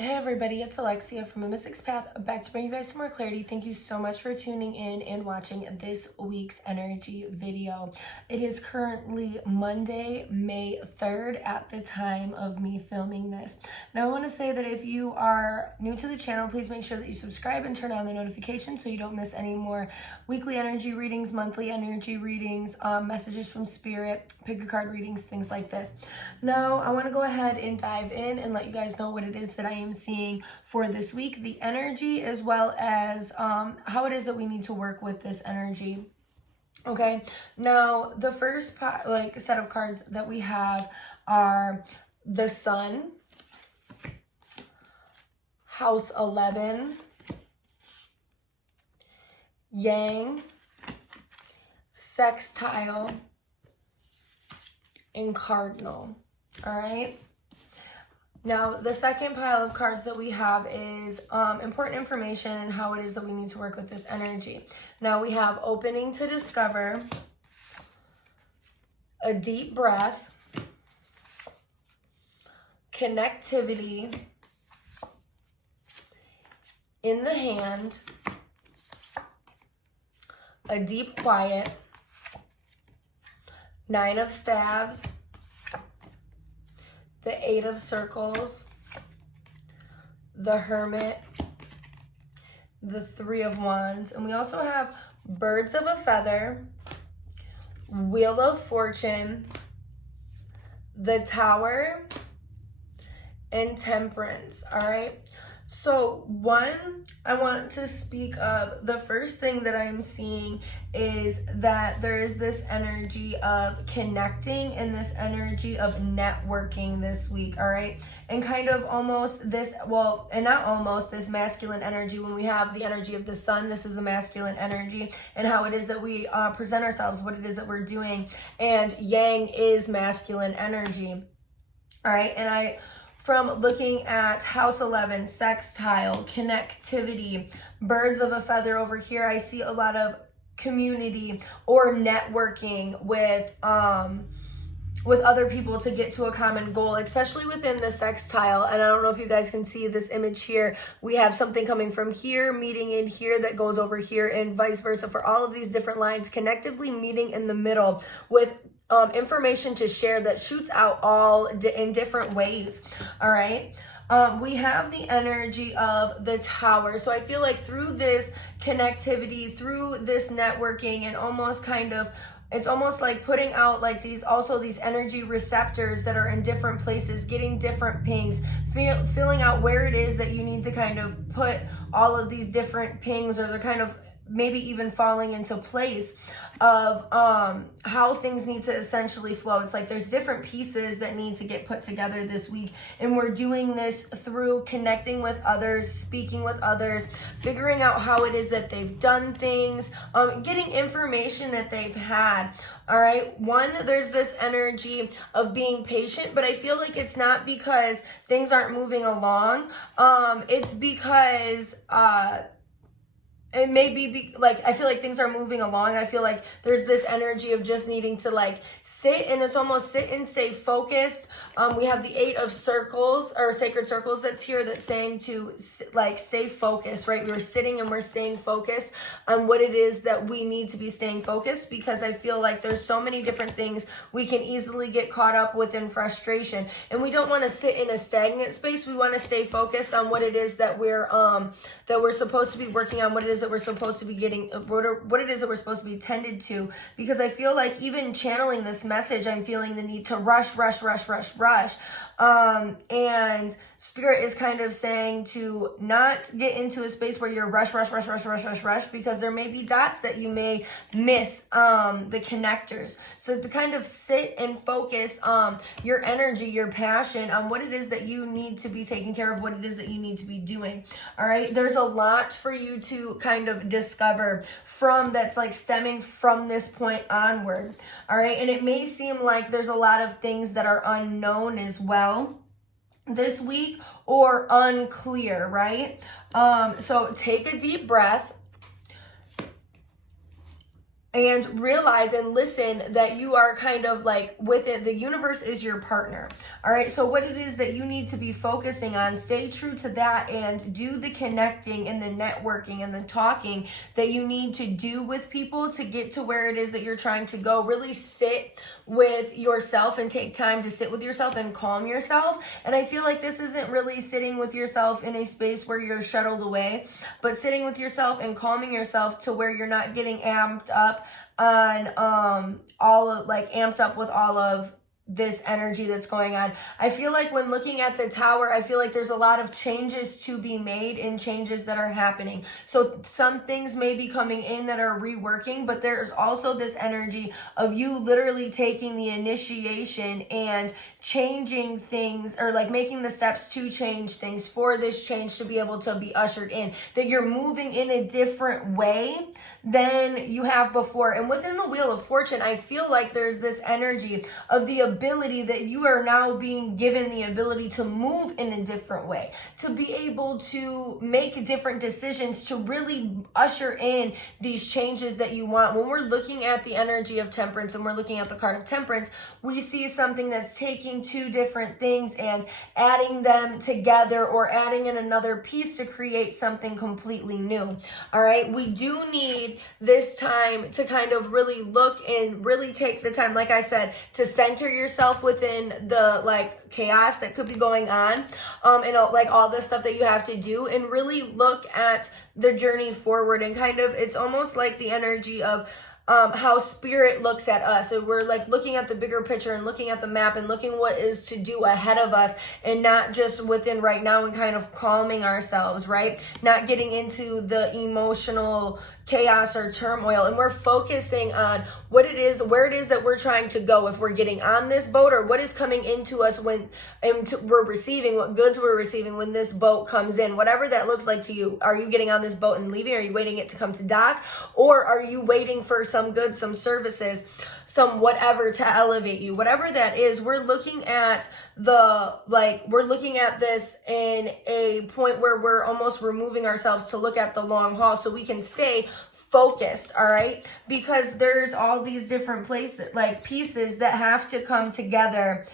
Hey everybody, it's Alexia from amysticspath, back to bring you guys some more clarity. Thank you so much for tuning in and watching this week's energy video. It is currently Monday, May 3rd at the time of me filming this. Now I want to say that if you are new to the channel, please make sure that you subscribe and turn on the notifications so you don't miss any more weekly energy readings, monthly energy readings, messages from spirit, pick a card readings, things like this. Now I want to go ahead and dive in and let you guys know what it is that I am seeing for this week, the energy, as well as how it is that we need to work with this energy. Okay, now the first set of cards that we have are the Sun, House 11, Yang, Sextile, and Cardinal. All right. Now, the second pile of cards that we have is important information and how it is that we need to work with this energy. Now, we have opening to discover, a deep breath, connectivity, in the hand, a deep quiet, 9 of staves, the 8 of circles, the Hermit, the 3 of wands, and we also have birds of a feather, wheel of fortune, the Tower, and temperance. All right, so I want to speak of the first thing that I'm seeing is that there is this energy of connecting and this energy of networking this week. All right, and kind of almost this, well, and not almost, this masculine energy. When we have the energy of the Sun, this is a masculine energy, and how it is that we present ourselves, what it is that we're doing, and Yang is masculine energy. All right, and from looking at House 11, Sextile, connectivity, birds of a feather over here, I see a lot of community or networking with other people to get to a common goal, especially within the sextile. And I don't know if you guys can see this image here. We have something coming from here, meeting in here, that goes over here, and vice versa for all of these different lines, connectively meeting in the middle with information to share that shoots out all in different ways. All right. We have the energy of the Tower. So I feel like through this connectivity, through this networking, and almost kind of, it's almost like putting out like these energy receptors that are in different places, getting different pings, feeling out where it is that you need to kind of put all of these different pings, or the kind of maybe even falling into place of how things need to essentially flow. It's like there's different pieces that need to get put together this week, and we're doing this through connecting with others, speaking with others, figuring out how it is that they've done things, getting information that they've had. All right, there's this energy of being patient, but I feel like it's not because things aren't moving along. It's because it may be like, I feel like things are moving along. I feel like there's this energy of just needing to like sit, and it's almost sit and stay focused. We have the 8 of circles, or sacred circles, that's here, that's saying to like stay focused, right? We're sitting and we're staying focused on what it is that we need to be staying focused, because I feel like there's so many different things we can easily get caught up with in frustration, and we don't want to sit in a stagnant space. We want to stay focused on what it is that we're supposed to be working on, what it is that we're supposed to be getting, what it is that we're supposed to be tended to. Because I feel like even channeling this message, I'm feeling the need to rush. And spirit is kind of saying to not get into a space where you're rush, because there may be dots that you may miss, the connectors. So to kind of sit and focus your energy, your passion on what it is that you need to be taking care of, what it is that you need to be doing. All right, there's a lot for you to kind of discover from, that's like stemming from this point onward. All right, and it may seem like there's a lot of things that are unknown as well this week, or unclear, right? So take a deep breath, and realize and listen that you are kind of like with it. The universe is your partner. All right. So what it is that you need to be focusing on, stay true to that and do the connecting and the networking and the talking that you need to do with people to get to where it is that you're trying to go. Really sit with yourself and take time to sit with yourself and calm yourself. And I feel like this isn't really sitting with yourself in a space where you're shuttled away, but sitting with yourself and calming yourself to where you're not getting amped up on amped up with all of this energy that's going on. I feel like when looking at the tower, I feel like there's a lot of changes to be made and changes that are happening. So some things may be coming in that are reworking, but there's also this energy of you literally taking the initiation and changing things, or like making the steps to change things for this change to be able to be ushered in, that you're moving in a different way than you have before. And within the Wheel of Fortune, I feel like there's this energy of the ability that you are now being given the ability to move in a different way, to be able to make different decisions, to really usher in these changes that you want. When we're looking at the energy of Temperance and we're looking at the card of Temperance, we see something that's taking two different things and adding them together, or adding in another piece to create something completely new. All right. We do need this time to kind of really look and really take the time, like I said, to center yourself within the like chaos that could be going on, and like all the stuff that you have to do, and really look at the journey forward. And kind of, it's almost like the energy of how spirit looks at us. So we're like looking at the bigger picture and looking at the map and looking what is to do ahead of us, and not just within right now, and kind of calming ourselves, right? Not getting into the emotional chaos or turmoil, and we're focusing on what it is, where it is that we're trying to go. If we're getting on this boat, or what is coming into us when we're receiving, what goods we're receiving when this boat comes in, whatever that looks like to you. Are you getting on this boat and leaving? Are you waiting it to come to dock? Or are you waiting for some goods, some services, some whatever to elevate you? Whatever that is, we're looking at we're looking at this in a point where we're almost removing ourselves to look at the long haul, so we can stay focused. All right, because there's all these different places, like pieces that have to come together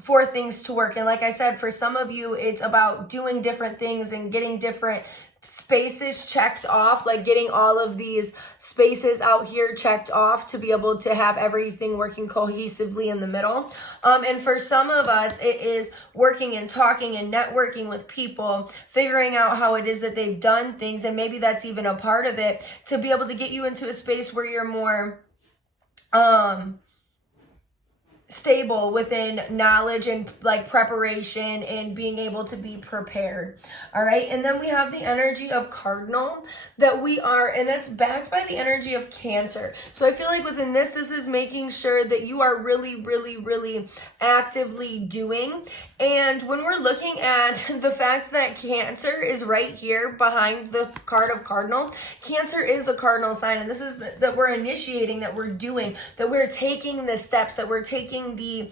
for things to work. And like I said, for some of you, it's about doing different things and getting different spaces checked off, like getting all of these spaces out here checked off to be able to have everything working cohesively in the middle. And for some of us, it is working and talking and networking with people, figuring out how it is that they've done things, and maybe that's even a part of it, to be able to get you into a space where you're more stable within knowledge and like preparation and being able to be prepared. All right. And then we have the energy of Cardinal that we are, and that's backed by the energy of Cancer. So I feel like within this is making sure that you are really, really, really actively doing. And when we're looking at the fact that Cancer is right here behind the card of Cardinal, Cancer is a cardinal sign. And this is that we're initiating, that we're doing, that we're taking the steps, that we're taking the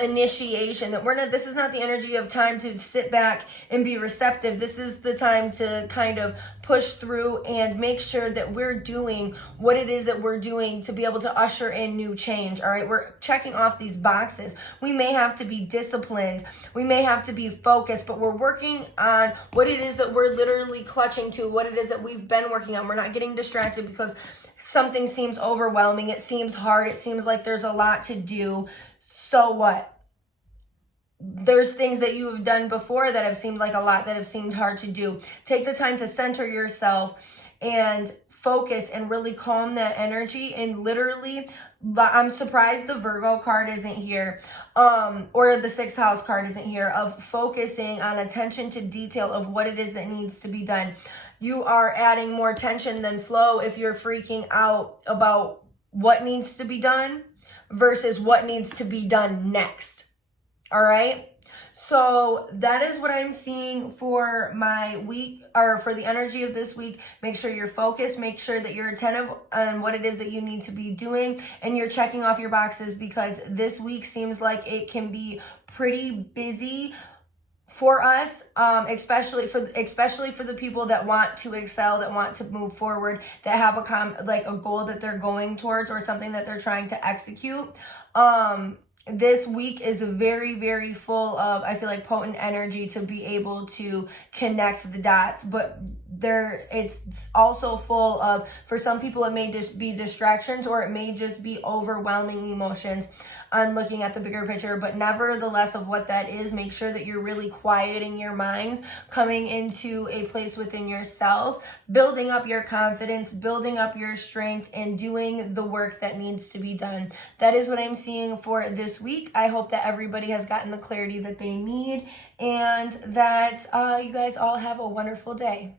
initiation, that this is not the energy of time to sit back and be receptive. This is the time to kind of push through and make sure that we're doing what it is that we're doing to be able to usher in new change. All right, we're checking off these boxes. We may have to be disciplined, we may have to be focused, but we're working on what it is that we're literally clutching to, what it is that we've been working on. We're not getting distracted because something seems overwhelming, it seems hard, it seems like there's a lot to do. So what? There's things that you have done before that have seemed like a lot, that have seemed hard to do. Take the time to center yourself and focus and really calm that energy. And literally, I'm surprised the Virgo card isn't here, or the 6th house card isn't here, of focusing on attention to detail of what it is that needs to be done. You are adding more tension than flow if you're freaking out about what needs to be done versus what needs to be done next. All right. So that is what I'm seeing for my week, or for the energy of this week. Make sure you're focused. Make sure that you're attentive on what it is that you need to be doing, and you're checking off your boxes, because this week seems like it can be pretty busy for us, especially for the people that want to excel, that want to move forward, that have a goal that they're going towards or something that they're trying to execute. This week is very, very full of, I feel like, potent energy to be able to connect the dots, but it's also full of, for some people, it may just be distractions, or it may just be overwhelming emotions on looking at the bigger picture. But nevertheless, of what that is, make sure that you're really quieting your mind, coming into a place within yourself, building up your confidence, building up your strength, and doing the work that needs to be done. That is what I'm seeing for this week. I hope that everybody has gotten the clarity that they need, and that you guys all have a wonderful day.